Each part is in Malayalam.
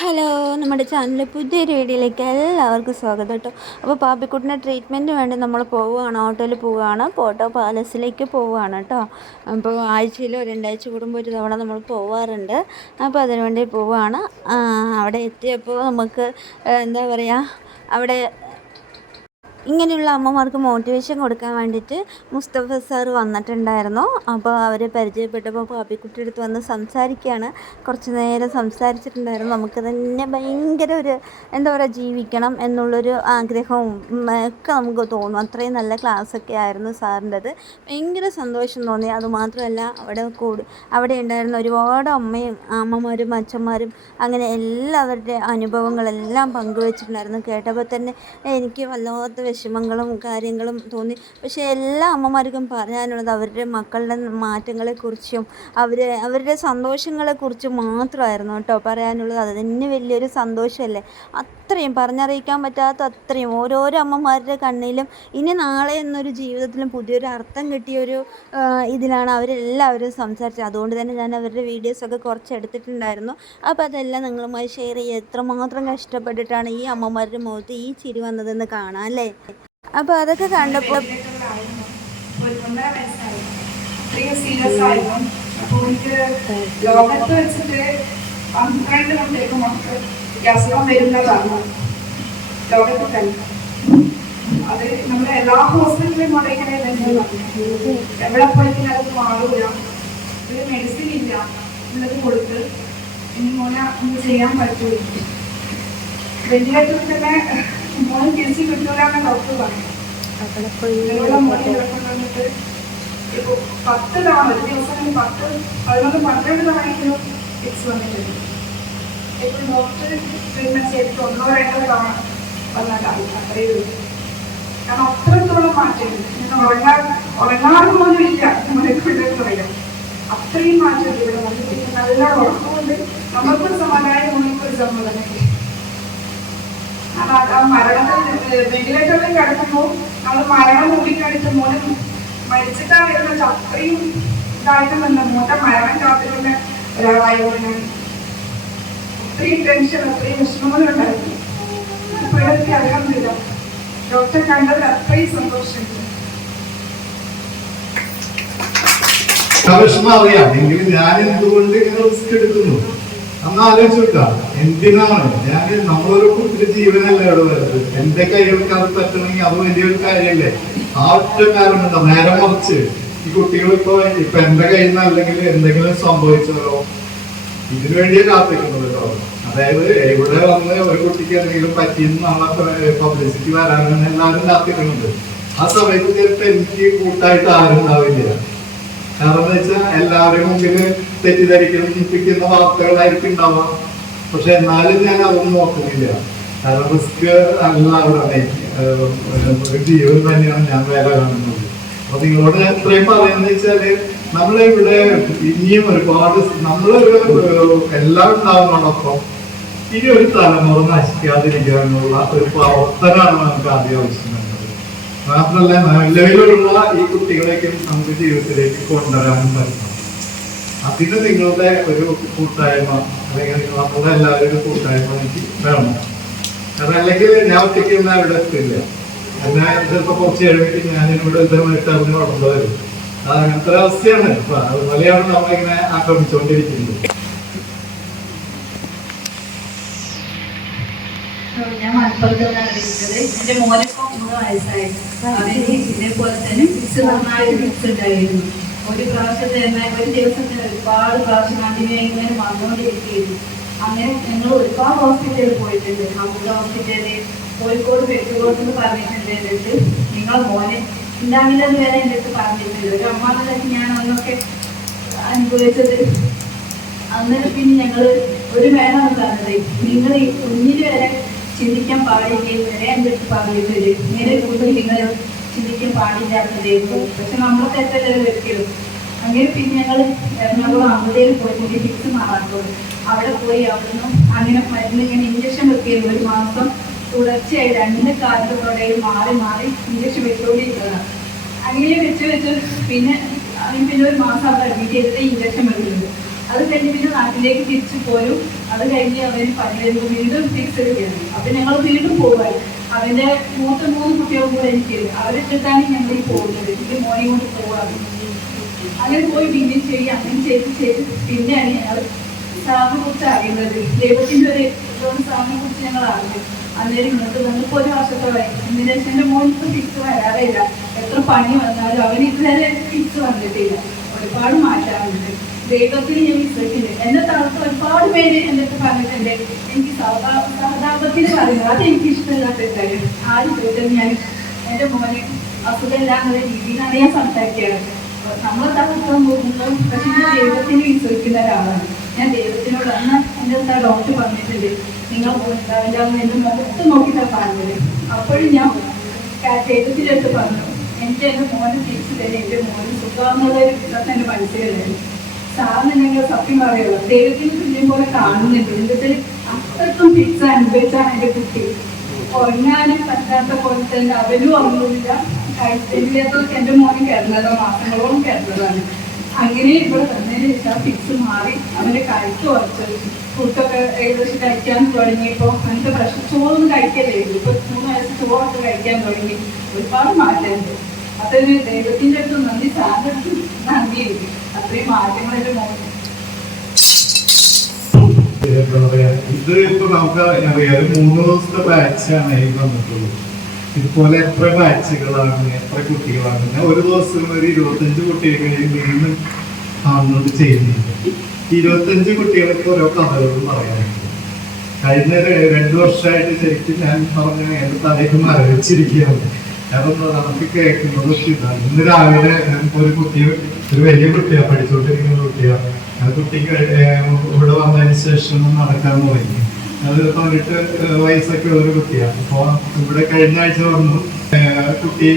ഹലോ നമ്മുടെ ചാനലിലെ പുതിയൊരു വീഡിയോയിലേക്ക് എല്ലാവർക്കും സ്വാഗതം കേട്ടോ. അപ്പോൾ പാപ്പിക്കുട്ടിന്റെ ട്രീറ്റ്മെന്റ് വേണ്ടി നമ്മൾ പോവുകയാണ്. ഓട്ടോയിൽ പോവുകയാണ്. പോട്ടോ പാലസിലേക്ക് പോവുകയാണ് കേട്ടോ. അപ്പോൾ ആഴ്ചയിലോ രണ്ടാഴ്ച കൂടുമ്പോൾ ഒരു തവണ നമ്മൾ പോവാറുണ്ട്. അപ്പോൾ അതിനുവേണ്ടി പോവുകയാണ്. അവിടെ എത്തിയപ്പോൾ നമുക്ക് എന്താ പറയുക അവിടെ ഇങ്ങനെയുള്ള അമ്മമാർക്ക് മോട്ടിവേഷൻ കൊടുക്കാൻ വേണ്ടിയിട്ട് മുസ്തഫ സാർ വന്നിട്ടുണ്ടായിരുന്നു. അപ്പോൾ അവർ പരിചയപ്പെട്ടപ്പോൾ പാപ്പിക്കുട്ടിയുടെ അടുത്ത് വന്ന് സംസാരിക്കുകയാണ്. കുറച്ച് നേരം സംസാരിച്ചിട്ടുണ്ടായിരുന്നു. നമുക്ക് തന്നെ ഭയങ്കര ഒരു എന്താ പറയുക ജീവിക്കണം എന്നുള്ളൊരു ആഗ്രഹവും ഒക്കെ നമുക്ക് തോന്നും. അത്രയും നല്ല ക്ലാസ്സൊക്കെ ആയിരുന്നു സാറിന്റെത്. ഭയങ്കര സന്തോഷം തോന്നി. അതുമാത്രമല്ല അവിടെ കൂടി അവിടെ ഉണ്ടായിരുന്ന ഒരുപാട് അമ്മയും അമ്മമാരും അച്ഛന്മാരും അങ്ങനെ എല്ലാവരുടെ അനുഭവങ്ങളെല്ലാം പങ്കുവച്ചിട്ടുണ്ടായിരുന്നു. കേട്ടപ്പോൾ തന്നെ എനിക്ക് വല്ലാത്ത വിഷമങ്ങളും കാര്യങ്ങളും തോന്നി. പക്ഷേ എല്ലാ അമ്മമാർക്കും പറയാനുള്ളത് അവരുടെ മക്കളുടെ മാറ്റങ്ങളെക്കുറിച്ചും അവർ അവരുടെ സന്തോഷങ്ങളെക്കുറിച്ചും മാത്രമായിരുന്നു കേട്ടോ പറയാനുള്ളത്. അത് തന്നെ വലിയൊരു സന്തോഷമല്ലേ? അത്രയും പറഞ്ഞറിയിക്കാൻ പറ്റാത്ത അത്രയും ഓരോരോ അമ്മമാരുടെ കണ്ണിലും ഇനി നാളെ എന്നൊരു ജീവിതത്തിലും പുതിയൊരു അർത്ഥം കിട്ടിയൊരു ഒരു ഇതിലാണ് അവരെല്ലാവരും സംസാരിച്ചത്. അതുകൊണ്ട് തന്നെ ഞാൻ അവരുടെ വീഡിയോസൊക്കെ കുറച്ച് എടുത്തിട്ടുണ്ടായിരുന്നു അപ്പോൾ അതെല്ലാം നിങ്ങളുമായി ഷെയർ ചെയ്യുക എത്രമാത്രം കഷ്ടപ്പെട്ടിട്ടാണ് ഈ അമ്മമാരുടെ മുഖത്ത് ഈ ചിരി വന്നതെന്ന് കാണാം അല്ലേ? അപ്പോൾ അതൊക്കെ കണ്ടപ്പോൾ അത് നമ്മുടെ എല്ലാ ഹോസ്പിറ്റലിലും മുടങ്ങനെ എവിടെ പോയിട്ട് അത് മാറൂല ഒരു മെഡിസിൻ ഇല്ല ഉള്ളത് കൊടുത്ത് ഇനി മോനെ ഒന്നും ചെയ്യാൻ പറ്റൂല വെന്റിലേറ്ററിൽ തന്നെ മോനെ തിരിച്ച് കിട്ടൂല ഡോക്ടർ പറഞ്ഞു ഇതിലുള്ള മോനെ കിടക്കൊണ്ട് വന്നിട്ട് ഇപ്പൊ പത്ത് തവണ ഒരു ദിവസം പത്ത് പതിനൊന്ന് പന്ത്രണ്ട് തവണയെങ്കിലും ഫിക്സ് വന്നിട്ടുണ്ട് ഇപ്പൊ ഡോക്ടർ ട്രീറ്റ്മെന്റ് ചെയ്തിട്ട് ഒന്നോ രണ്ടോ തവണ വന്നതായി അത്രയേ ഉള്ളൂ. കാരണം അത്രത്തോളം മാറ്റമുണ്ട്. ഇന്ന് ഉറങ്ങാൻ ഉറങ്ങാറ് പോലും ഇല്ല. കൊണ്ട് പറയാം അത്രയും മാറ്റമുണ്ട്. ഇവിടെ വന്നിട്ട് നല്ല ഉറക്കമുണ്ട്. നമുക്കൊരു സമാധാനം നമുക്കൊരു ആ മരണത്തിൽ വെന്റിലേറ്ററിൽ കിടക്കുമ്പോൾ നമ്മൾ മരണം കൂടിക്കടിച്ച് മോനെ മരിച്ചിട്ടാ വരുന്ന വെച്ചാൽ അത്രയും ഇതായിട്ട് നിന്ന് മോന്റെ മരണം കാത്തിരുന്ന ഒത്തിരി ടെൻഷൻ അത്രയും വിഷമങ്ങളുണ്ടായിരുന്നു. ഇപ്പൊ ഇതൊക്കെ അലഹമില്ല ഡോക്ടർ കണ്ടത് അത്രയും സന്തോഷമുണ്ട്. അറിയാം. എങ്കിലും ഞാൻ എന്തുകൊണ്ട് ഇങ്ങനെ റിസ്ക് എടുക്കുന്നു? അന്ന് ആലോചിച്ചു എന്തിനാണ്? ഞാൻ നമ്മളൊരു കുട്ടി ജീവനല്ലേ അവിടെ വരുന്നത്. എന്റെ കൈകൾക്ക് അത് പറ്റണമെങ്കിൽ അത് വലിയൊരു കാര്യമല്ലേ ആ ഒറ്റ കാരണമുണ്ടോ നേരെ മറിച്ച് ഈ കുട്ടികൾ ഇപ്പൊ ഇപ്പൊ എന്റെ കയ്യിൽ നിന്ന് അല്ലെങ്കിൽ എന്തെങ്കിലും സംഭവിച്ചാലോ ഇതിനു വേണ്ടിയേ കാത്തിരിക്കുന്നത് കേട്ടോ. അതായത് ഇവിടെ വന്ന് ഒരു കുട്ടിക്ക് എന്തെങ്കിലും പറ്റിയെന്ന് പബ്ലിസിറ്റി വരാനും എല്ലാവരും കാത്തിരിക്കുന്നുണ്ട് ആ സമയത്ത് ചിലപ്പോ എനിക്ക് കൂട്ടായിട്ട് ആരും ഉണ്ടാവില്ല. കാരണം വെച്ചാൽ എല്ലാവരും മുമ്പിൽ തെറ്റിദ്ധരിക്കുന്ന വാർത്തകളായിരിക്കും ഉണ്ടാവുക. പക്ഷെ എന്നാലും ഞാൻ അതൊന്നും നോക്കുന്നില്ല. കാരണം റിസ്ക് അല്ല അവിടെ ഒരു ജീവൻ തന്നെയാണ് ഞാൻ വേല കാണുന്നത്. അപ്പൊ നിങ്ങളോട് ഞാൻ ഇത്രയും പറയുന്നത് വെച്ചാൽ നമ്മളിവിടെ ഇനിയും ഒരുപാട് നമ്മളൊരു എല്ലാം ഉണ്ടാവുന്നതോടൊപ്പം ഇനി ഒരു തലമുറ നശിക്കാതിരിക്കാനുള്ള ഒരു പ്രവർത്തനമാണ് നമുക്ക് ആദ്യം ആവശ്യം മാത്രമല്ല നിലവിലുള്ള ഈ കുട്ടികളേക്കും നമുക്ക് ജീവിതത്തിലേക്ക് കൊണ്ടുവരാനും പറ്റണം അതിന് നിങ്ങളുടെ ഒരു കൂട്ടായ്മ അല്ലെങ്കിൽ നമ്മുടെ എല്ലാവരും കൂട്ടായ്മ എനിക്ക് വേണം. കാരണം അല്ലെങ്കിൽ ഞാൻ ഒറ്റയ്ക്ക് ഒന്നും അവിടെ എത്തില്ല. എന്നാൽ ചിലപ്പോൾ കുറച്ച് കഴിയുമ്പോൾ ഞാൻ ഇവിടെ ഇതുമായിട്ട് അവന് വളർന്നു വരും. അത് അങ്ങനത്തെ ഒരു അവസ്ഥയാണ്. അതുപോലെയാണ് നമ്മളിങ്ങനെ ആക്രമിച്ചുകൊണ്ടിരിക്കുന്നത്. ഞാൻ മലപ്പുറത്ത് നിന്നാണ് വിളിച്ചത് എന്റെ മോനിപ്പോ മൂന്ന് വയസ്സായി അവന് ഇതേപോലെ തന്നെ ഫിക്സ് ഒരു പ്രാവശ്യം തന്നെ ഒരു ദിവസം തന്നെ ഒരുപാട് പ്രാവശ്യം അതിനെ ഇങ്ങനെ വന്നുകൊണ്ടിരിക്കുകയായിരുന്നു അങ്ങനെ ഞങ്ങൾ ഒരുപാട് ഹോസ്പിറ്റലിൽ പോയിട്ടുണ്ട് നമ്മുടെ ഹോസ്പിറ്റലിൽ കോഴിക്കോട് പെട്ടുകോട്ട് എന്ന് പറഞ്ഞിട്ടുണ്ട് എന്നിട്ട് നിങ്ങളെ മോനെ ഉണ്ടാവില്ലെന്ന് വരെ എന്റെ അടുത്ത് പറഞ്ഞിട്ടുണ്ട് ഒരു അമ്മ നിലയ്ക്ക് ഞാൻ അന്നൊക്കെ അനുഭവിച്ചത് അന്നേരം പിന്നെ ഞങ്ങൾ ഒരു വേണമെന്ന് പറഞ്ഞത് നിങ്ങൾ ഈ കുഞ്ഞിന് വരെ ചിന്തിക്കാൻ പാടില്ലേ? വരെ പറ്റി അടുത്ത് നേരെ കൂടുതൽ നിങ്ങൾ ചിന്തിക്കാൻ പാടില്ലാത്തതായിരുന്നു പക്ഷെ നമ്മൾ തെറ്റല്ലത് പറ്റിയത് അങ്ങനെ പിന്നെ ഞങ്ങൾ എറണാകുളം പോയി പോയിട്ട് ഫിക്സ് മാറാത്തത് അവിടെ പോയി അവിടുന്ന് അങ്ങനെ മരുന്ന് ഇങ്ങനെ ഇഞ്ചക്ഷൻ വെക്കുകയും ഒരു മാസം തുടർച്ചയായി രണ്ട് കാലത്തോടെയും മാറി മാറി ഇഞ്ചക്ഷൻ വെച്ചുകൊണ്ടിരിക്കുന്നതാണ് അങ്ങനെ വെച്ച് വെച്ച് പിന്നെ പിന്നെ ഒരു മാസം അവിടെ അഡ്മിറ്റ് ചെയ്തിട്ട് ഇഞ്ചക്ഷൻ വെക്കുന്നത് അത് കഴിഞ്ഞ് പിന്നെ നാട്ടിലേക്ക് തിരിച്ചു പോരും. അത് കഴിഞ്ഞ് അവന് പനി വരുമ്പോൾ വീണ്ടും ഫിക്സ് എടുക്കുകയാണ് അപ്പൊ ഞങ്ങൾ വീണ്ടും പോകാൻ അവന്റെ മൂത്ത മൂന്ന് കുട്ടികളും കൂടെ എനിക്ക് അവരിട്ടിട്ടാണ് ഞങ്ങൾ ഈ പോകുന്നത്. എനിക്ക് മോനെ കൊണ്ട് പോകാം അങ്ങനെ പോയി വീണ്ടും ചെയ്യും അങ്ങനെ ചെയ്ത് ചെയ്ത് പിന്നെയാണ് ഞങ്ങൾ സാറിനെ കുറിച്ച് അറിയുന്നത്. ദൈവത്തിന്റെ ഒരു സാറിനെ കുറിച്ച് ഞങ്ങൾ അറിഞ്ഞു. അന്നേരം ഇങ്ങോട്ട് വന്നിപ്പോ ഒരു വർഷത്തോളായി ഇതിന് വെച്ചാൽ എന്റെ മോൻ ഇപ്പൊ ഫിക്സ് വരാറില്ല. എത്ര പണി വന്നാലും അവന് ഇതുവരെ ഫിക്സ് വന്നിട്ടില്ല. ഒരുപാട് മാറ്റാറുണ്ട് ദൈവത്തിന് ഞാൻ വിശ്വസിക്കുന്നുണ്ട് എന്നെ തളർത്ത് ഒരുപാട് പേര് എന്റെ അടുത്ത് പറഞ്ഞിട്ടുണ്ട്. എനിക്ക് സഹതാ- സഹതാപത്തിന് പറയുന്നു. അത് എനിക്ക് ഇഷ്ടമില്ലാത്ത കാര്യം. ആരും ചോദിച്ചാൽ ഞാൻ എന്റെ മോന് അസുഖമില്ലാന്നുള്ള രീതിയിലാണ് ഞാൻ സംസാരിക്കാറ്. നമ്മളെ തളർത്താൻ പോകുന്നത്? പക്ഷെ ഞാൻ ദൈവത്തിന് വിശ്വസിക്കുന്ന ഒരാളാണ്. ഞാൻ ദൈവത്തിനോട് അന്ന് എന്റെ അടുത്ത് ആ ഡോക്ടർ പറഞ്ഞിട്ടുണ്ട്. നിങ്ങൾ ഉണ്ടാവില്ല എന്ന് മുഖത്ത് നോക്കിയിട്ടാണ് പറഞ്ഞത്. അപ്പോഴും ഞാൻ ദൈവത്തിന്റെ അടുത്ത് പറഞ്ഞു. എനിക്ക് എന്റെ മോനെ തിരിച്ചു തരും എന്റെ മോന് സുഖമെന്നുള്ള ഒരു വിശ്വാസം എന്റെ മനസ്സിലായിരുന്നു സാറിന് സത്യം പറയുള്ളൂ ദൈവത്തിന് തുല്യം പോലെ കാണുന്നുണ്ട്. എന്നിട്ട് അത്രക്കും ഫിക്സ് അനുഭവിച്ചാണ് എന്റെ കുട്ടി. ഉറങ്ങാനും പറ്റാത്ത പോലെ തന്നെ അവനും ഉറങ്ങുന്നില്ല. കഴിച്ചില്ലാത്തവർക്ക് എന്റെ മോനും കിടന്നതോ മാസങ്ങളോളം കിടന്നതാണ്. അങ്ങനെ ഇവിടെ വന്നതിന് ശേഷം ഫിക്സ് മാറി. അവന്റെ കഴുത്ത് ഉറച്ചത് ഫുഡൊക്കെ ഏകദേശം കഴിക്കാൻ തുടങ്ങിയപ്പോൾ അങ്ങനത്തെ പ്രശ്നം ചോറൊന്നും കഴിക്കലായിരുന്നു ഇപ്പൊ മൂന്ന് വയസ്സ് ചോറൊക്കെ കഴിക്കാൻ തുടങ്ങി. ഒരുപാട് മാറ്റമുണ്ട്. അതൊരു ദൈവത്തിന്റെ അടുത്ത് നന്ദി സാറിന്റെ അടുത്ത് അത്രയും എന്താ പറയാ ഇത് ഇപ്പൊ നമുക്ക് അറിയാം. മൂന്ന് ദിവസത്തെ ബാച്ചാണ് ഈ വന്നിട്ടുള്ളത്. ഇതുപോലെ എത്ര ബാച്ചുകളാണ് എത്ര കുട്ടികളാണ്. ഒരു ദിവസം ഒരു ഇരുപത്തഞ്ച് കുട്ടികളെ നിന്ന് കാണുന്നത് ചെയ്യുന്നുണ്ട് ഇരുപത്തഞ്ച് കുട്ടികൾക്ക് ഓരോ കഥകളും പറയാനുണ്ട് കഴിഞ്ഞ രണ്ടു വർഷമായിട്ട് ശരിക്കും ഞാൻ പറഞ്ഞ എന്റെ തലയ്ക്ക് മരവിച്ചിരിക്കുകയാണ് എന്താ നമുക്ക് കേൾക്കുന്നത് ഇന്ന് രാവിലെ ഒരു കുട്ടി ഒരു വലിയ കുട്ടിയാ പഠിച്ചുകൊണ്ടിരിക്കുന്ന കുട്ടിയാ. ആ കുട്ടിക്ക് ഇവിടെ വന്നതിന് ശേഷം നടക്കാൻ തുടങ്ങി. അത് പതിനെട്ട് വയസ്സൊക്കെ ഒരു കുട്ടിയാണ് അപ്പൊ ഇവിടെ കഴിഞ്ഞ ആഴ്ച വന്നു. കുട്ടി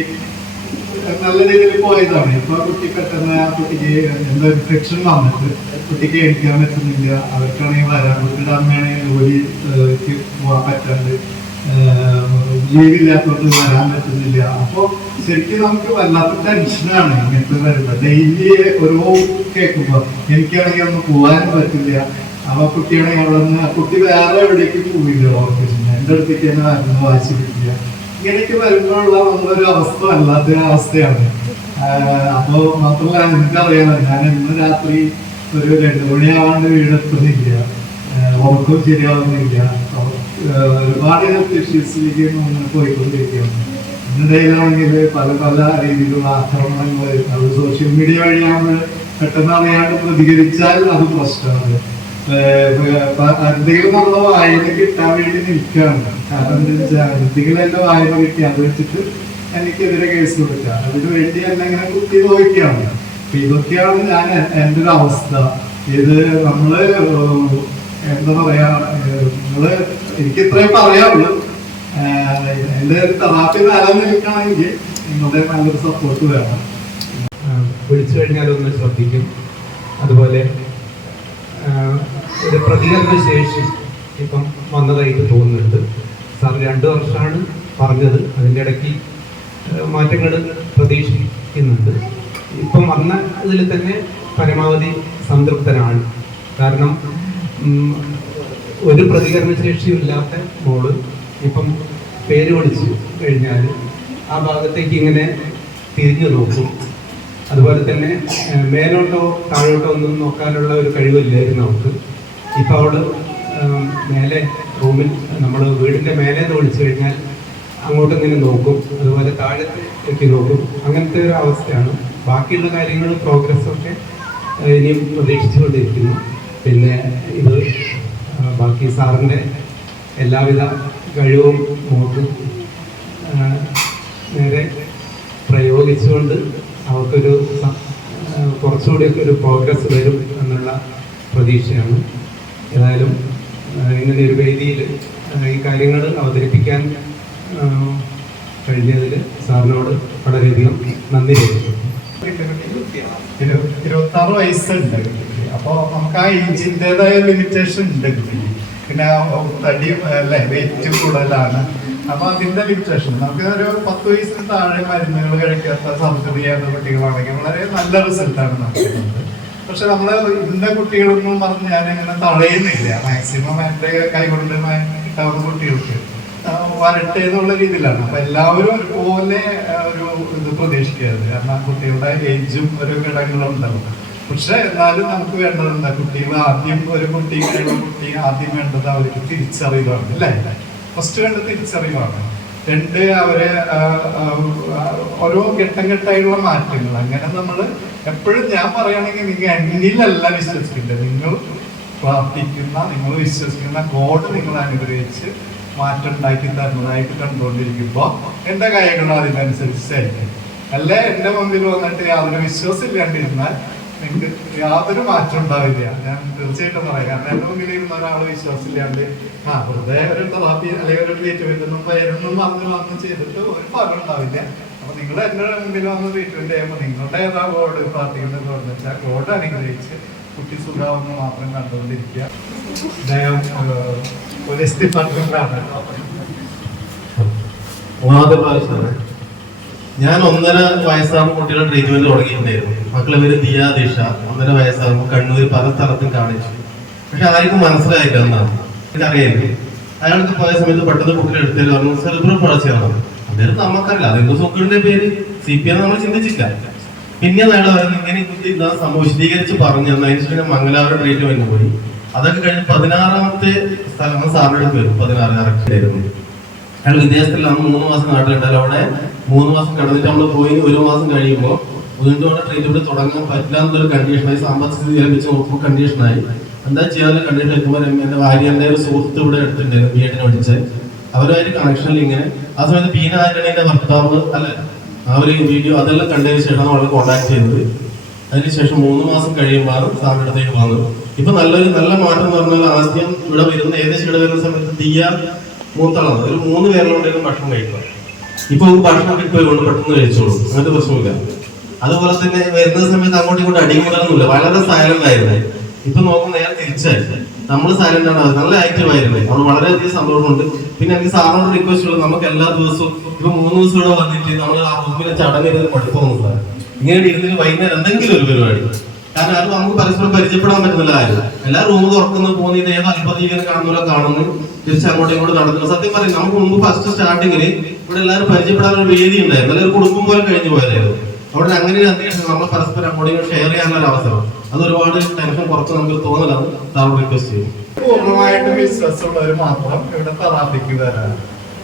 നല്ല രീതിയിൽ പോയതാണ്. ഇപ്പൊ ആ കുട്ടി പെട്ടെന്ന് ആ കുട്ടിക്ക് എന്താ ഇൻഫെക്ഷൻ വന്നിട്ട് കുട്ടിക്ക് എഴുതിക്കാൻ പറ്റുന്നില്ല. അവർക്കാണെങ്കിൽ വരാൻ കുട്ടിയുടെ അമ്മയാണെങ്കിൽ ജോലിക്ക് പോകാൻ പറ്റാണ്ട് ലീവില്ലാത്തതുകൊണ്ട് വരാൻ പറ്റുന്നില്ല. അപ്പൊ ശരിക്കും നമുക്ക് വല്ലാത്ത ടെൻഷനാണ് ഇങ്ങനത്തെ വരുന്നത് ഡെയിലി ഓരോ കേൾക്കുമ്പോ എനിക്കാണെങ്കിൽ ഒന്ന് പോകാനും പറ്റില്ല. അപ്പൊ കുട്ടിയാണെങ്കിൽ അവിടെ നിന്ന് കുട്ടി വേറെ എവിടേക്ക് പോയില്ല ഓർക്കില്ല എന്റെ അടുത്തേക്ക് തന്നെ വരുന്ന വാശി കിട്ടില്ല ഇങ്ങനെയൊക്കെ വരുമ്പോഴുള്ള നമ്മളൊരു അവസ്ഥ വല്ലാത്തൊരു അവസ്ഥയാണ്. ആഹ് അപ്പോ മാത്രമല്ല എനിക്കറിയാമോ ഞാൻ ഇന്ന് രാത്രി ഒരു രണ്ടു മണിയാവാണ്ട് വീടെത്തുന്നില്ല. ഉറക്കം ശരിയാവുന്നില്ല. ഒരുപാട് ഹെൽത്ത് നമ്മൾ പോയിക്കൊണ്ടിരിക്കുകയാണ്. ഇന്നലെയാണെങ്കിൽ പല പല രീതിയിലുള്ള ആക്രമണങ്ങൾ അത് സോഷ്യൽ മീഡിയ വഴി നമ്മൾ പെട്ടെന്ന് അറിയാണ്ട് പ്രതികരിച്ചാൽ അത് പ്രശ്നമാണ്. എന്തെങ്കിലും നമ്മൾ വായന കിട്ടാൻ വേണ്ടി നിൽക്കുകയാണ്. കാരണം എന്താ വെച്ചാൽ എന്തെങ്കിലും എന്റെ വായന കിട്ടി അത് വെച്ചിട്ട് എനിക്കെതിരെ കേസ് കൊടുക്കുക. അതിനു വേണ്ടി എന്നെ ഇങ്ങനെ കുത്തി നോക്കിയാണ്. ഇതൊക്കെയാണ് ഞാൻ എന്റെ ഒരു അവസ്ഥ ഇത് നമ്മൾ എന്താ പറയാ. നിങ്ങൾ എനിക്ക് ഇത്രയും പറയാറുള്ളൂ ഏഹ് എന്റെ തെറാപ്പി നിലനിൽക്കണമെങ്കിൽ നിങ്ങളുടെ നല്ലൊരു സപ്പോർട്ട് വേണം. വിളിച്ചു കഴിഞ്ഞാൽ ഒന്ന് ശ്രദ്ധിക്കും. അതുപോലെ ഒരു പ്രതികരണ ശേഷി ഇപ്പം വന്നതായിട്ട് തോന്നുന്നുണ്ട്. സാർ രണ്ട് വർഷമാണ് പറഞ്ഞത്. അതിന്റെ ഇടയ്ക്ക് മാറ്റങ്ങൾ പ്രതീക്ഷിക്കുന്നുണ്ട്. ഇപ്പം വന്ന ഇതിൽ തന്നെ പരമാവധി സംതൃപ്തനാണ്. കാരണം ഒരു പ്രതികരണ ശേഷിയും ഇല്ലാത്ത മോൾ ഇപ്പം പേര് വിളിച്ചു കഴിഞ്ഞാൽ ആ ഭാഗത്തേക്ക് ഇങ്ങനെ തിരിഞ്ഞു നോക്കും. അതുപോലെ തന്നെ മേലോട്ടോ താഴോട്ടോ ഒന്നും നോക്കാനുള്ള ഒരു കഴിവില്ലായിരുന്നു അവർക്ക് ഇപ്പം അവൾ മേലെ റൂമിൽ നമ്മൾ വീടിന്റെ മേലെ നിന്ന് വിളിച്ചു കഴിഞ്ഞാൽ അങ്ങോട്ട് ഇങ്ങനെ നോക്കും. അതുപോലെ താഴത്തേക്ക് നോക്കും. അങ്ങനത്തെ ഒരു അവസ്ഥയാണ്. ബാക്കിയുള്ള കാര്യങ്ങൾ പ്രോഗ്രസ്സൊക്കെ ഇനിയും പ്രതീക്ഷിച്ചുകൊണ്ടിരിക്കുന്നു. പിന്നെ ഇത് ബാക്കി സാറിന്റെ എല്ലാവിധ കഴിവും നോക്കും നേരെ പ്രയോഗിച്ചുകൊണ്ട് അവർക്കൊരു കുറച്ചുകൂടിയൊക്കെ ഒരു പ്രോഗ്രസ് വരും എന്നുള്ള പ്രതീക്ഷയാണ്. ഏതായാലും ഇങ്ങനെ ഒരു വേദിയിൽ ഈ കാര്യങ്ങൾ അവതരിപ്പിക്കാൻ കഴിഞ്ഞതിൽ സാറിനോട് വളരെയധികം നന്ദി രേഖപ്പെടുത്തുന്നു. ഇരുപത്തി ആറ് വയസ്സുണ്ട്. അപ്പോൾ നമുക്ക് ആ ഏജിന്റെതായ ലിമിറ്റേഷൻ ഉണ്ട്. പിന്നെ തടി അല്ലെ വെയിറ്റ് കൂടുതലാണ്. അപ്പൊ അതിന്റെ ലിമിറ്റേഷൻ നമുക്ക് ഒരു പത്ത് വയസ്സിന് താഴെ മരുന്നുകൾ കഴിക്കാത്ത സർജറി ചെയ്യുന്ന കുട്ടികളാണെങ്കിൽ വളരെ നല്ല റിസൾട്ടാണ് നമുക്ക് പക്ഷെ നമ്മൾ ഇന്ന കുട്ടികളൊന്നും പറഞ്ഞ് ഞാൻ ഇങ്ങനെ തടയുന്നില്ല മാക്സിമം എന്റെ കൈകൊണ്ട് കുട്ടികൾക്ക്. വരട്ടെ എന്നുള്ള രീതിയിലാണ്. അപ്പൊ എല്ലാവരും ഒരുപോലെ ഒരു ഇത് പ്രതീക്ഷിക്കരുത്. കാരണം കുട്ടികളുടെ ഏജും ഒരു ഘടകങ്ങളുണ്ടല്ലോ പക്ഷെ എന്നാലും നമുക്ക് വേണ്ടത് കുട്ടികൾ ആദ്യം ഒരു കുട്ടി കുട്ടി ആദ്യം വേണ്ടത് അവർക്ക് തിരിച്ചറിവാണ് അല്ലേ? ഫസ്റ്റ് വേണ്ടത് തിരിച്ചറിവാണ് രണ്ട് അവരെ ഓരോ ഘട്ടം ഘട്ടമായിട്ടുള്ള മാറ്റങ്ങൾ. അങ്ങനെ നമ്മൾ എപ്പോഴും ഞാൻ പറയുകയാണെങ്കിൽ നിങ്ങൾ എന്നിലല്ല വിശ്വസിക്കേണ്ടത്. നിങ്ങൾ പ്രാർത്ഥിക്കുന്ന നിങ്ങൾ വിശ്വസിക്കുന്ന ഗോഡ് നിങ്ങൾ അനുഗ്രഹിച്ച് മാറ്റം ഉണ്ടാക്കി തരുന്നതായിട്ട് കണ്ടുകൊണ്ടിരിക്കുമ്പോൾ എന്റെ കൈകളും അതിനനുസരിച്ചായിരിക്കും അല്ലെ? എന്റെ മുമ്പിൽ വന്നിട്ട് യാതൊരു വിശ്വാസം ഇല്ലാണ്ടിരുന്നാൽ നിങ്ങൾക്ക് യാതൊരു മാറ്റം ഉണ്ടാവില്ല. ഞാൻ തീർച്ചയായിട്ടും പറയാം. കാരണം എന്റെ മുമ്പിൽ ഇരുന്ന ഒരാൾ വിശ്വാസം ഇല്ലാണ്ട് ആ വെറുതെ ഒരു തെറാപ്പി അല്ലെങ്കിൽ ഒരു ട്രീറ്റ്മെന്റ് ഒന്നും പേരൊന്നും പറഞ്ഞ് വന്ന് ചെയ്തിട്ട് ഒരു ഫലം ഉണ്ടാവില്ല. അപ്പൊ നിങ്ങൾ എന്റെ മുമ്പിൽ വന്ന് ട്രീറ്റ്മെന്റ് ചെയ്യുമ്പോൾ നിങ്ങളുടെ ഏതാ ഗോഡ് പ്രാർത്ഥിക്കുന്നത് ഗോഡ് വെച്ചാൽ ഗോഡ് അനുഗ്രഹിച്ച് കുട്ടി സുഖാവെന്ന് മാത്രം കണ്ടുകൊണ്ടിരിക്കുക. അദ്ദേഹം ഏഹ്, പോലീസ് ഡിപ്പാർട്ട്മെന്റിലാണ് മൂന്നാമത്തെ പ്രാവശ്യമാണ്. ഞാൻ ഒന്നര വയസ്സാകുമ്പോൾ കുട്ടികളുടെ ട്രീറ്റ്മെന്റ് തുടങ്ങിയിട്ടുണ്ടായിരുന്നു. മക്കളെ പേര് ദിയ ദിഷ. ഒന്നര വയസ്സാകുമ്പോൾ കണ്ണൂർ പല സ്ഥലത്തും കാണിച്ചു. പക്ഷെ ആർക്കും മനസ്സിലായില്ല എന്നാണ്. എനിക്കറിയായിരുന്നു. അയാൾക്ക് പോയ സമയത്ത് പെട്ടെന്ന് കുട്ടികൾ എടുത്തേര് പറഞ്ഞു സെറിബ്രൽ പഴച്ചാണ് അന്നേരം നമുക്കറിയില്ല. അതെന്തോ സുഖിന്റെ പേര്? സി പി എം നമ്മൾ ചിന്തിച്ചില്ല. പിന്നെ അയാൾ പറയുന്നത് ഇങ്ങനെ ഇതാ സംഭവം വിശദീകരിച്ച് പറഞ്ഞു തന്നു. അതിന് മംഗലാപുരം ട്രീറ്റ്മെന്റ് പോയി. അതൊക്കെ കഴിഞ്ഞ് പതിനാറാമത്തെ സ്ഥലമാണ് സാറിന്റെ പേര് പതിനാറ് കറക്റ്റ് ആയിരുന്നു അയാൾ വിദേശത്തിലാണ് മൂന്ന് മാസം നാട്ടിലുണ്ടായാലും അവിടെ മൂന്ന് മാസം കടന്നിട്ട് നമ്മൾ പോയി ഒരു മാസം കഴിയുമ്പോൾ വീണ്ടും അവിടെ ട്രീറ്റ്മെന്റ് തുടങ്ങാൻ പറ്റില്ല എന്നൊരു കണ്ടീഷനായി സാമ്പത്തിക സ്ഥിതി ലഭിച്ച് നോക്കുമ്പോൾ കണ്ടീഷനായി എന്താ ചെയ്യാനുള്ള കണ്ടീഷൻ എത്തുമ്പോൾ എന്റെ ഭാര്യ എന്റെ ഒരു സുഹൃത്ത് ഇവിടെ എടുത്തിട്ടുണ്ടായിരുന്നു ബി എഡിന് പഠിച്ച് അവരുമായിട്ട് കണക്ഷനിൽ ഇങ്ങനെ. ആ സമയത്ത് ബീന ആന്റണിയുടെ ഭർത്താവ്? അല്ല ആ ഒരു വീഡിയോ അതെല്ലാം കണ്ടതിന് ശേഷം അവളെ കോണ്ടാക്ട് ചെയ്തത്. അതിനുശേഷം മൂന്ന് മാസം കഴിയുമ്പോൾ സാറിന്റെ അടുത്തേക്ക് വന്നു. ഇപ്പൊ നല്ലൊരു നല്ല മാറ്റം എന്ന് പറഞ്ഞാൽ ആദ്യം ഇവിടെ വരുന്ന ഏകദേശം ഇവിടെ വരുന്ന സമയത്ത് തീയ മൂത്തളാണ്. ഒരു മൂന്ന് പേരിലുണ്ടെങ്കിലും ഭക്ഷണം കഴിക്കുക. ഇപ്പൊ ഭക്ഷണം കിട്ടുകൊണ്ട് പെട്ടെന്ന് കഴിച്ചോളൂ. അങ്ങനത്തെ പ്രശ്നമില്ല. അതുപോലെ തന്നെ വരുന്ന സമയത്ത് അങ്ങോട്ടും ഇങ്ങോട്ടും അടിമുടന്നില്ല വളരെ സൈലന്റ് ആയിരുന്നു. ഇപ്പൊ നോക്കുന്ന നേരെ തിരിച്ചായി. നമ്മൾ സൈലന്റ് ആണ്. നല്ല ആക്റ്റീവ് ആയിരുന്നു. അവൾ വളരെയധികം സന്തോഷമുണ്ട്. പിന്നെ എനിക്ക് സാറിനോട് റിക്വസ്റ്റ് ഉള്ളത് നമുക്ക് എല്ലാ ദിവസവും ഇപ്പൊ മൂന്ന് ദിവസം ഇവിടെ വന്നിട്ട് നമ്മൾ ആ റൂമിലെ ചടങ്ങിൽ സാർ ഇങ്ങനെ ഇരുന്നിട്ട് വൈകുന്നേരം എന്തെങ്കിലും ഒരു പരിപാടി. കാരണം അത് നമുക്ക് പരസ്പരം പരിചയപ്പെടാൻ പറ്റുന്നില്ല കാര്യം. എല്ലാ റൂം തുറക്കുന്നു പോകുന്ന ഇത് ഏത് അല്പതീകരണം കാണുന്നവരോ കാണുന്നു. തിരിച്ച് അങ്ങോട്ടും ഇങ്ങോട്ടും നടക്കുന്നു. സത്യം പറയും നമുക്ക് മുമ്പ് ഫസ്റ്റ് സ്റ്റാർട്ടിങ്ങിൽ ഇവിടെ എല്ലാവരും പരിചയപ്പെടാൻ ഒരു വേദി ഉണ്ടായിരുന്നു. ഒരു കുടുംബം പോലെ കഴിഞ്ഞു പോയായിരുന്നു അവിടെ അങ്ങനെ അന്തരീക്ഷം നമ്മൾ പരസ്പരം അങ്ങോട്ടും ഷെയർ ചെയ്യാനുള്ള ഒരു അവസരം. അത് ഒരുപാട് ടെൻഷൻ കുറച്ച് നമുക്ക് തോന്നലാണ് സാറോട് റിക്വസ്റ്റ് ചെയ്യും. പൂർണമായിട്ടും വിശ്വാസമുള്ളവർ മാത്രം ഇവിടെ പ്രാർത്ഥിക്കുന്നവരാണ്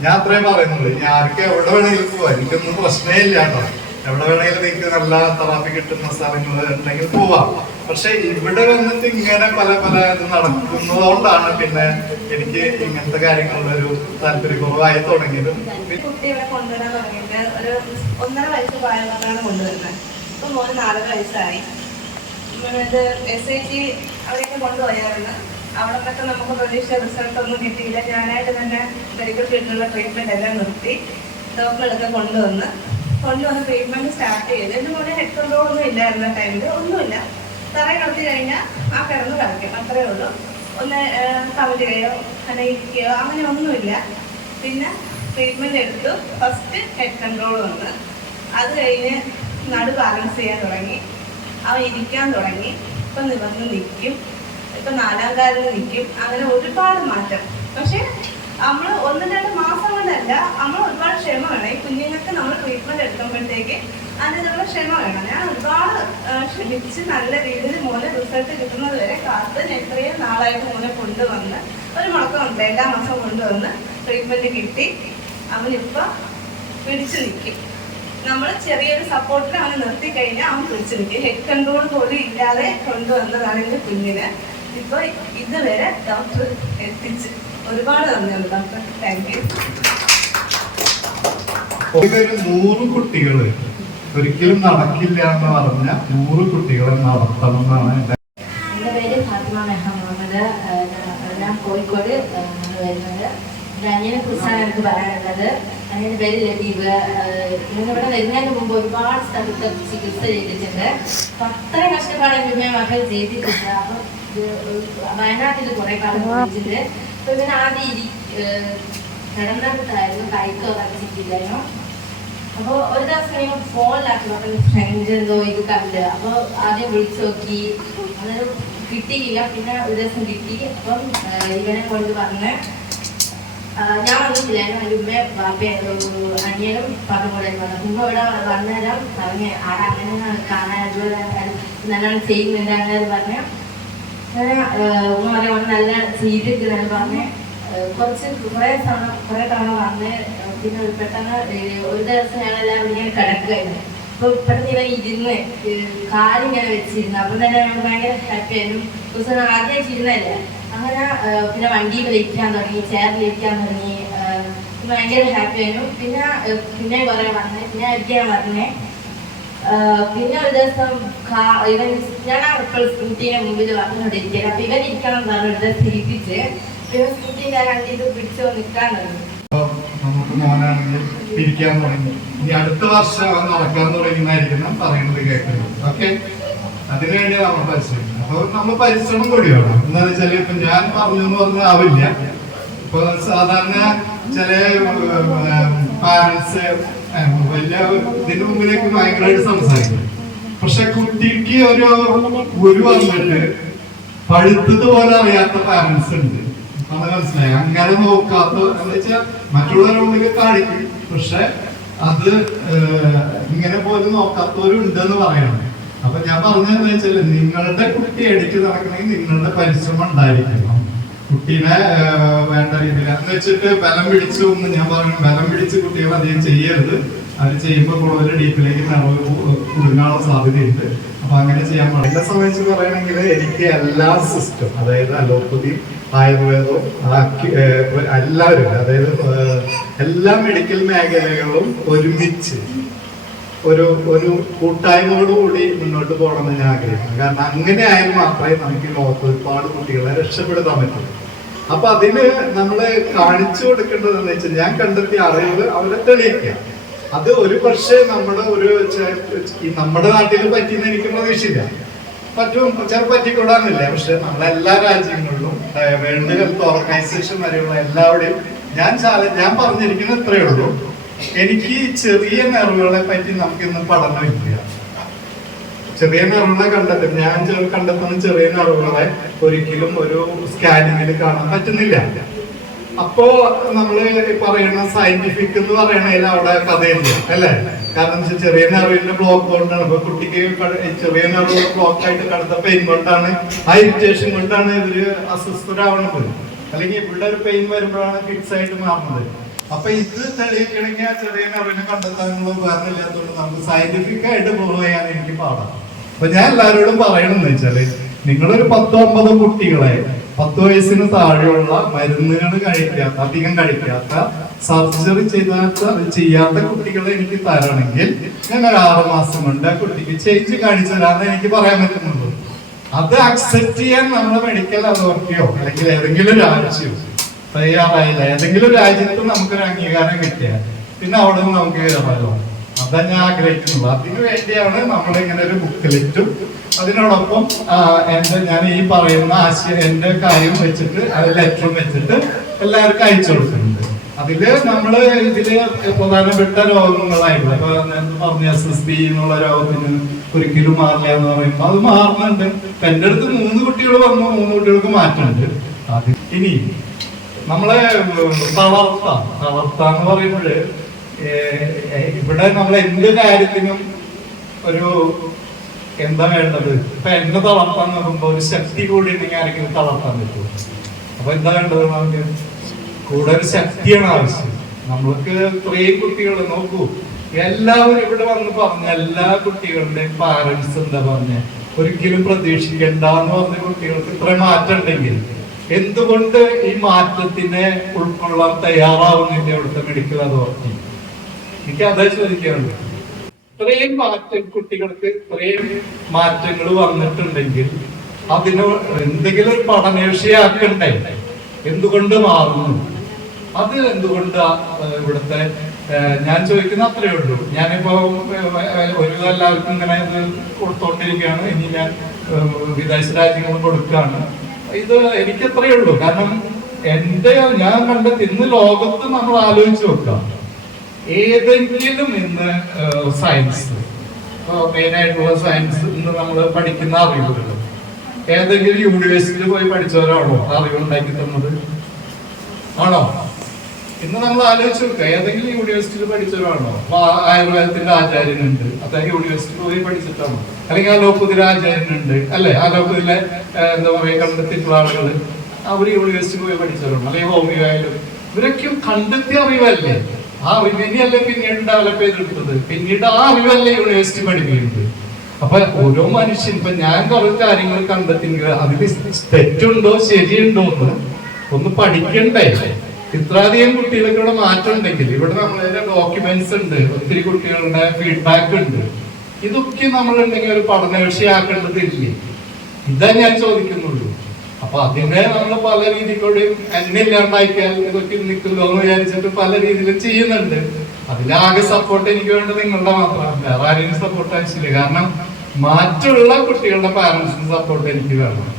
ഞാൻ അത്രയും പറയുന്നുള്ളൂ ഞാൻ ആർക്കെ എവിടെ വേണമെങ്കിലും പോവാം. എനിക്കൊന്നും പ്രശ്നമേ ഇല്ല കേട്ടോ. എവിടെ വേണമെങ്കിലും നിങ്ങൾക്ക് നല്ല തറാപ്പി കിട്ടുന്ന സ്ഥലങ്ങൾ ഉണ്ടെങ്കിൽ പോവാം. പക്ഷെ ഇവിടെ വന്നിട്ട് ഇങ്ങനെ പല പല ഇത് നടക്കുന്നതുകൊണ്ടാണ് പിന്നെ എനിക്ക് ഇങ്ങനത്തെ തുടങ്ങിയതും തുടങ്ങിയിട്ട് ഒരു ഒന്നര വയസ്സ് പ്രായമുള്ളതാണ് കൊണ്ടുവരുന്നത്. അവിടെ നിന്നൊക്കെ നമുക്ക് പ്രതീക്ഷ റിസൾട്ട് ഒന്നും കിട്ടിയില്ല. ഞാനായിട്ട് തന്നെ മെഡിക്കൽ ഫീൽഡിലുള്ള ട്രീറ്റ്മെന്റ് എല്ലാം നിർത്തി. ഡോക്ടറെടുത്ത് കൊണ്ടുവന്ന് കൊണ്ടുവന്ന് ട്രീറ്റ്മെന്റ് സ്റ്റാർട്ട് ചെയ്ത്. മോനെ ഹെഡ് കൺട്രോൾ ഒന്നും ഇല്ലായിരുന്ന ടൈമിൽ ഒന്നുമില്ല. തറ കിടത്തി കഴിഞ്ഞാൽ ആ കിടന്ന് കളിക്കും. അത്രേ ഉള്ളൂ. ഒന്ന് കവലുകയോ അനയിക്കുകയോ അങ്ങനെ ഒന്നുമില്ല. പിന്നെ ട്രീറ്റ്മെന്റ് എടുത്തു. ഫസ്റ്റ് ഹെഡ് കൺട്രോൾ വന്ന്. അത് കഴിഞ്ഞ് നടു ബാലൻസ് ചെയ്യാൻ തുടങ്ങി. അവൻ ഇരിക്കാൻ തുടങ്ങി. ഇപ്പം നിവർന്ന് നിൽക്കും ഇപ്പം നാലാം കാലിൽ നിൽക്കും അങ്ങനെ ഒരുപാട് മാറ്റം. പക്ഷെ നമ്മൾ ഒന്നും രണ്ട് മാസം കൊണ്ടല്ല നമ്മൾ ഒരുപാട് ക്ഷമ വേണം. ഈ കുഞ്ഞുങ്ങൾക്ക് നമ്മൾ ട്രീറ്റ്മെന്റ് എടുക്കുമ്പോഴത്തേക്ക് അതിനുള്ള ക്ഷമ വേണം. ഞാൻ ഒരുപാട് ക്ഷമിച്ച് നല്ല രീതിയിൽ മോനെ റിസൾട്ട് കിട്ടുന്നത് വരെ കാത്ത് എത്രയും നാളായിട്ട് മോനെ കൊണ്ടുവന്ന് ഒരു മുടക്കമുണ്ട് എല്ലാ മാസം കൊണ്ടുവന്ന് ട്രീറ്റ്മെന്റ് കിട്ടി. അവനിപ്പം പിടിച്ചു നിൽക്കും. നമ്മൾ ചെറിയൊരു സപ്പോർട്ടിൽ അവനെ നിർത്തി കഴിഞ്ഞാൽ അവൻ പിടിച്ചു നിൽക്കും. ഹെഡ് കൺട്രോൾ പോലും ഇല്ലാതെ കൊണ്ടുവന്നതാണ് എന്റെ കുഞ്ഞിന്. ഇപ്പോൾ ഇതുവരെ ഡോക്ടർ എത്തിച്ച്. ഒരുപാട് നന്ദിയുണ്ട് ഡോക്ടർ താങ്ക് യു ഇതൊരു നൂറ് കുട്ടികൾ. ഒരിക്കലും നടക്കില്ല എന്ന് പറഞ്ഞ നൂറ് കുട്ടികളെ നടത്തണം എന്നാണ് എന്റെ എന്റെ പേര് ഫാത്തിമ മെഹമ്മദ്. ഞാൻ- കോഴിക്കോട് വരുന്നത്. എന്റെ അനിയനെ കുറിച്ചാണ് എനിക്ക് പറയാനുള്ളത്. അനിയന്റെ പേര് ലതീപ് ഇവിടെ വരുന്നതിന് മുമ്പ് ഒരുപാട് സ്ഥലത്ത് ചികിത്സ ചെയ്തിട്ടുണ്ട്. അത്രയും കഷ്ടപ്പാട് എന്റെ മക്കൾ ചെയ്തിട്ടില്ല അപ്പം വയനാട്ടിൽ കുറെ കാലം പോയിട്ടുണ്ട് അപ്പൊ ഇവൻ ആദ്യം ഇരി കിടന്നിട്ടായിരുന്നു കൈക്ക് വരച്ചിട്ടില്ലായിരുന്നു അപ്പൊ ഒരു ദിവസം ഞാൻ ഫോണിലാക്കി അപ്പം ഫ്രണ്ട് എന്തോ ഇത് കണ്ട്. അപ്പൊ ആദ്യം വിളിച്ചു നോക്കി. അന്നേരം കിട്ടിയില്ല. പിന്നെ ഒരു ദിവസം കിട്ടി. അപ്പം ഇവനെ കൊണ്ട് പറഞ്ഞ് ഞാൻ വന്നിട്ടില്ല. എന്റെ ഉമ്മയെ ബാപ്പയായിരുന്നു അനിയനും പറഞ്ഞുകൂടെ പറഞ്ഞു ഉമ്മ ഇവിടെ വന്നേരം പറഞ്ഞ് ആടെ അങ്ങനെ കാണാൻ അതുപോലെ നല്ലോണം ചെയ്യുന്നുണ്ട് അങ്ങനെ പറഞ്ഞു ഉമ്മ നല്ല ചെയ്തിട്ടുണ്ടെന്ന് പറഞ്ഞ്. കുറച്ച് കുറേ തവണ കുറേ പിന്നെ പെട്ടെന്ന് ഒരു ദിവസം ഞങ്ങളെല്ലാം ഇങ്ങനെ കിടക്കുകയായിരുന്നു. അപ്പോൾ പെട്ടെന്ന് വെച്ചിരുന്നു. അപ്പം തന്നെ ഞങ്ങൾ ഭയങ്കര ഹാപ്പി ആയിരുന്നു. ദിവസം ആദ്യമായിട്ട് ഇരുന്നല്ലേ അങ്ങനെ പിന്നെ വണ്ടിയിൽ ഇരിക്കാൻ തുടങ്ങി ചെയറിൽ ഇരിക്കാൻ തുടങ്ങി. ഭയങ്കര ഹാപ്പി ആയിരുന്നു. പിന്നെ പിന്നെ കുറേ വന്ന് പിന്നെ ഇരിക്കാൻ ആഹ് പിന്നെ ഒരു ദിവസം ഇവൻ ഞാൻ ഇപ്പോൾ സ്കൂട്ടീനെ മുമ്പിൽ വന്നുകൊണ്ടിരിക്കുകയാണ്. അപ്പൊ ഇവൻ ഇരിക്കണം എന്നാണ് ഒരു ദിവസം ഇരിപ്പിച്ച് ഇവൻ സ്കൂട്ടീന്റെ രണ്ടിത് പിടിച്ചു നിൽക്കാൻ ഇനി അടുത്ത വർഷം നടക്കാൻ തുടങ്ങുന്നതായിരിക്കണം പറയുന്നത് കേൾക്കുന്നത്. ഓക്കെ? അതിനുവേണ്ടി നമ്മൾ പരിശ്രമിക്കണം അപ്പൊ നമ്മൾ പരിശ്രമം കൂടി വേണം. എന്താണെന്ന് വെച്ചാൽ ഇപ്പൊ ഞാൻ പറഞ്ഞു എന്ന് ആവില്ല. ഇപ്പൊ സാധാരണ ചില പാരന്റ്സ് വലിയ മുമ്പിലേക്ക് ഭയങ്കരമായിട്ട് സംസാരിക്കും. പക്ഷെ കുട്ടിക്ക് ഒരു ഗുരു വന്നിട്ട് പഴുത്തത് പോലെ അറിയാത്ത പാരന്റ്സ് ഉണ്ട്. അങ്ങനെ മനസ്സിലായി? അങ്ങനെ നോക്കാത്ത എന്ന് വെച്ചാൽ മറ്റുള്ളവരുടെ മുന്നിൽ കാണിക്കും. പക്ഷെ അത് ഇങ്ങനെ പോലും നോക്കാത്തവരുണ്ടെന്ന് പറയണം. അപ്പൊ ഞാൻ പറഞ്ഞതെന്ന് വെച്ചാൽ നിങ്ങളുടെ കുട്ടി എടുത്ത് നടക്കണമെങ്കിൽ നിങ്ങളുടെ പരിശ്രമം ഉണ്ടായിരിക്കണം. കുട്ടീനെ വേണ്ട രീതിയിൽ എന്ന് വെച്ചിട്ട് ബലം പിടിച്ചു എന്ന് ഞാൻ പറഞ്ഞു. ബലം പിടിച്ച് കുട്ടികൾ അധികം ചെയ്യരുത്. അത് ചെയ്യുമ്പോൾ കൂടുതൽ ഡീപ്പിലേക്ക് കുടുങ്ങാനുള്ള സാധ്യതയുണ്ട്. അപ്പൊ അങ്ങനെ ചെയ്യാൻ പാടില്ല. എന്നെ സംബന്ധിച്ച് പറയുകയാണെങ്കിൽ എനിക്ക് എല്ലാ സിസ്റ്റം അതായത് അലോപ്പതി ആയുർവേദവും എല്ലാവരും അതായത് എല്ലാ മെഡിക്കൽ മേഖലകളും ഒരുമിച്ച് ഒരു ഒരു കൂട്ടായ്മയോടുകൂടി മുന്നോട്ട് പോകണമെന്ന് ഞാൻ ആഗ്രഹിക്കുന്നു. കാരണം അങ്ങനെ ആയാൽ മാത്രമേ നമുക്ക് ഈ ലോകത്ത് ഒരുപാട് കുട്ടികളെ രക്ഷപ്പെടുത്താൻ പറ്റുള്ളൂ അപ്പൊ അതിന് നമ്മൾ കാണിച്ചു കൊടുക്കേണ്ടത് എന്ന് വെച്ചാൽ ഞാൻ കണ്ടെത്തിയ അറിവ് അവരെ തെളിയിക്കുക. അത് ഒരു പക്ഷേ നമ്മുടെ ഒരു നമ്മുടെ നാട്ടിൽ പറ്റിയെന്ന് എനിക്ക് പ്രതീക്ഷയില്ല. പറ്റും ചിലപ്പോൾ പറ്റിക്കൂടാന്നില്ല പക്ഷെ നമ്മളെല്ലാ രാജ്യങ്ങളിലും വേൾഡ് ഹെൽത്ത് ഓർഗനൈസേഷൻ വരെയുള്ള എല്ലാവരുടെയും ഞാൻ ഞാൻ പറഞ്ഞിരിക്കുന്നത് ഇത്രയേ ഉള്ളൂ. എനിക്ക് ചെറിയ നിറവുകളെ പറ്റി നമുക്കിന്ന് പഠനമില്ല ചെറിയ നിറവുകളെ കണ്ടെത്തും ഞാൻ കണ്ടെത്തുന്ന ചെറിയ നിറവുകളെ ഒരിക്കലും ഒരു സ്കാനിങ്ങിൽ കാണാൻ പറ്റുന്നില്ല. അപ്പോ നമ്മൾ പറയുന്ന സയന്റിഫിക് എന്ന് പറയണതിൽ അവിടെ കഥയില്ല അല്ലേ? കാരണം ചെറിയ നിറവിന്റെ ബ്ലോക്ക് കൊണ്ടാണ്. ഇപ്പൊ കുട്ടിക്ക് ചെറിയ നിറവ് ബ്ലോക്ക് ആയിട്ട് കടുത്ത പെയിൻ കൊണ്ടാണ് ആ ഇറിറ്റേഷൻ കൊണ്ടാണ് ഇവർ അസ്വസ്ഥരാവണത്. അല്ലെങ്കിൽ ഇവിടെ ഒരു പെയിൻ വരുമ്പോഴാണ് ഫിക്സ് ആയിട്ട് മാറുന്നത്. അപ്പൊ ഇത് തെളിയിക്കണമെങ്കിൽ ആ ചെറിയ നെറിവിനെ കണ്ടെത്താനുള്ള ഇല്ലാത്തതുകൊണ്ട് നമുക്ക് സയന്റിഫിക് ആയിട്ട് ചെയ്യാൻ എനിക്ക് പാടാം. അപ്പൊ ഞാൻ എല്ലാവരോടും പറയണമെന്ന് വെച്ചാൽ നിങ്ങളൊരു പത്തോ അമ്പതോ കുട്ടികളെ പത്ത് വയസ്സിന് താഴെയുള്ള മരുന്നുകൾ കഴിക്കാത്ത അധികം കഴിക്കാത്ത സർജറി ചെയ്താത്ത ചെയ്യാത്ത കുട്ടികളെ എനിക്ക് തരണമെങ്കിൽ ഞാൻ ഒരു ആറ് മാസം കൊണ്ട് ആ കുട്ടിക്ക് ചേഞ്ച് കാണിച്ചു തരാമെന്ന് എനിക്ക് പറയാൻ പറ്റുന്നുള്ളൂ. അത് അക്സെപ്റ്റ് ചെയ്യാൻ നമ്മുടെ മെഡിക്കൽ അതോറിറ്റിയോ അല്ലെങ്കിൽ ഏതെങ്കിലും രാജ്യമോ തയ്യാറായില്ല ഏതെങ്കിലും രാജ്യത്ത് നമുക്കൊരു അംഗീകാരം കിട്ടിയാൽ പിന്നെ അവിടെ നിന്ന് നമുക്ക് ഫലമാണ് അതാ ഞാൻ ആഗ്രഹിക്കുന്നുള്ളൂ അതിനു വേണ്ടിയാണ് നമ്മൾ ഇങ്ങനെ ഒരു ബുക്കിലിറ്റും അതിനോടൊപ്പം ആ, എന്റെ ഞാൻ ഈ പറയുന്ന ആശയം എന്റെ കാര്യം വെച്ചിട്ട് അത് ലെറ്ററും വെച്ചിട്ട് എല്ലാവർക്കും അയച്ചു കൊടുക്കുന്നുണ്ട്. അതിൽ നമ്മൾ ഇതിൽ പ്രധാനപ്പെട്ട രോഗങ്ങളായിട്ടുള്ള പറഞ്ഞ എസ് എസ് ബി എന്നുള്ള രോഗത്തിന് ഒരിക്കലും മാറില്ല എന്ന് പറയുമ്പോൾ അത് മാറുന്നുണ്ട്. എന്റെ അടുത്ത് മൂന്ന് കുട്ടികൾ വന്നു. മൂന്ന് കുട്ടികൾക്ക് മാറ്റമുണ്ട്. അത് ഇനി നമ്മളെ തളർത്ത തളർത്ത എന്ന് പറയുമ്പോൾ ഇവിടെ നമ്മൾ എന്ത് കാര്യത്തിനും ഒരു എന്താ വേണ്ടത്? ഇപ്പൊ എന്നെ തളർത്താൻ നോക്കുമ്പോ ഒരു ശക്തി കൂടി ഉണ്ടെങ്കിൽ ആരെങ്കിലും തളർത്താൻ പറ്റുമോ? അപ്പൊ എന്താ വേണ്ടത് കൂടെ ഒരു ശക്തിയാണ് ആവശ്യം. നമ്മൾക്ക് ഇത്രയും കുട്ടികൾ നോക്കൂ. എല്ലാവരും ഇവിടെ വന്ന് പറഞ്ഞ എല്ലാ കുട്ടികളുടെയും പാരന്റ്സ് എന്താ പറഞ്ഞ? ഒരിക്കലും പ്രതീക്ഷിക്കണ്ട എന്ന് പറഞ്ഞ കുട്ടികൾക്ക് ഇത്ര മാറ്റം ഉണ്ടെങ്കിൽ എന്തുകൊണ്ട് ഈ മാറ്റത്തിനെ ഉൾക്കൊള്ളാൻ തയ്യാറാവുന്നില്ല ഇവിടുത്തെ മെഡിക്കൽ അതോറിറ്റി എനിക്ക് അതേ ചോദിക്കാനുണ്ട് ഇത്രയും മാറ്റം കുട്ടികൾക്ക് ഇത്രയും മാറ്റങ്ങൾ വന്നിട്ടുണ്ടെങ്കിൽ അതിന് എന്തെങ്കിലും ഒരു പഠനവിഷയാക്കണ്ടേ എന്തുകൊണ്ട് മാറുന്നു? അത് എന്തുകൊണ്ട് ഇവിടുത്തെ ഞാൻ ചോദിക്കുന്ന അത്രയേ ഉള്ളൂ. ഞാനിപ്പോ ഒരു എല്ലാവർക്കും ഇങ്ങനെ കൊടുത്തോണ്ടിരിക്കുകയാണ്. ഇനി ഞാൻ വിദേശ രാജ്യങ്ങളും കൊടുക്കുകയാണ്. ഇത് എനിക്ക് അത്രയേ ഉള്ളൂ. കാരണം എന്റെ ഞാൻ കണ്ടെത്തി ഇന്ന് ലോകത്ത് നമ്മൾ ആലോചിച്ച് നോക്കാം. ഏതെങ്കിലും ഇന്ന് സയൻസ് മെയിനായിട്ടുള്ള സയൻസ് ഇന്ന് നമ്മൾ പഠിക്കുന്ന അറിവുകൾ ഏതെങ്കിലും യൂണിവേഴ്സിറ്റിയിൽ പോയി പഠിച്ചവരാണോ അറിവ് ഉണ്ടാക്കി തന്നത്? ആണോ? ഇന്ന് നമ്മൾ ആലോചിച്ച് നോക്കുക ഏതെങ്കിലും യൂണിവേഴ്സിറ്റിയിൽ പഠിച്ചവരാണോ? അപ്പൊ ആയുർവേദത്തിന്റെ ആചാര്യനുണ്ട്. അദ്ദേഹം യൂണിവേഴ്സിറ്റിയിൽ പോയി പഠിച്ചിട്ടാണോ? അല്ലെങ്കിൽ അലോപ്പതിയിലെ ആചാര്യനുണ്ട് അല്ലെ? അലോപ്പതിലെ എന്താ പറയുക കണ്ടെത്തിയിട്ടുള്ള ആളുകൾ അവർ യൂണിവേഴ്സിറ്റി പോയി പഠിച്ചവരാണോ? അല്ലെങ്കിൽ ഹോമിയോ ആയാലും ഇവരൊക്കെ കണ്ടെത്തിയ അറിവല്ലേ? ആ അറിവ് ഇനിയല്ലേ പിന്നീട് ഡെവലപ്പ് ചെയ്തെടുത്തത്. പിന്നീട് ആ അറിവല്ലേ യൂണിവേഴ്സിറ്റി പഠിപ്പിക്കുന്നത്. അപ്പൊ ഓരോ മനുഷ്യൻ ഇപ്പൊ ഞാൻ കുറെ കാര്യങ്ങൾ കണ്ടെത്തിയെങ്കിൽ അതിൽ തെറ്റുണ്ടോ ശരിയുണ്ടോ എന്ന് ഒന്ന് പഠിക്കണ്ടേ? ഇത്രയധികം കുട്ടികൾക്ക് ഇവിടെ മാറ്റം ഉണ്ടെങ്കിൽ ഇവിടെ നമ്മളതിന്റെ ഡോക്യുമെന്റ്സ് ഉണ്ട് ഒത്തിരി കുട്ടികളുടെ ഫീഡ്ബാക്ക് ഉണ്ട്. ഇതൊക്കെ നമ്മൾ ഉണ്ടെങ്കിൽ ഒരു പഠന വിഷയമാക്കേണ്ടതില്ലേ ഇതാ ഞാൻ ചോദിക്കുന്നുള്ളൂ. അപ്പൊ അതിനെ നമ്മൾ പല രീതിയിലൂടെയും എന്നെ ഇല്ലാണ്ടാക്കിയാൽ ഇതൊക്കെ നിൽക്കുമല്ലോ എന്ന് വിചാരിച്ചിട്ട് പല രീതിയിലും ചെയ്യുന്നുണ്ട്. അതിലാകെ സപ്പോർട്ട് എനിക്ക് വേണ്ടത് നിങ്ങളുടെ മാത്രമാണ്. വേറെ ആരെയും സപ്പോർട്ട് ആവശ്യമില്ല. കാരണം മറ്റുള്ള കുട്ടികളുടെ പാരന്റ്സിന് സപ്പോർട്ട് എനിക്ക് വേണം.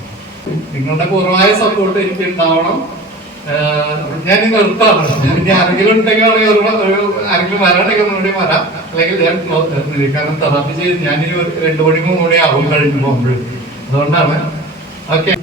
നിങ്ങളുടെ കുറവായ സപ്പോർട്ട് എനിക്ക് ഉണ്ടാവണം. ഞാൻ ഇന്ന് ഉറപ്പാണ് ഇനി ആരെങ്കിലും ഉണ്ടെങ്കിൽ അവിടെ ആരെങ്കിലും വരാണെങ്കിൽ ഒന്നുകൂടി വരാം. അല്ലെങ്കിൽ ഞാൻ കാരണം തെറാപ്പി ചെയ്ത് ഞാനിനി ഒരു രണ്ട് മണി മൂന്ന് ആവും കഴിഞ്ഞു പോകുമ്പോൾ അതുകൊണ്ടാണ്. ഓക്കെ.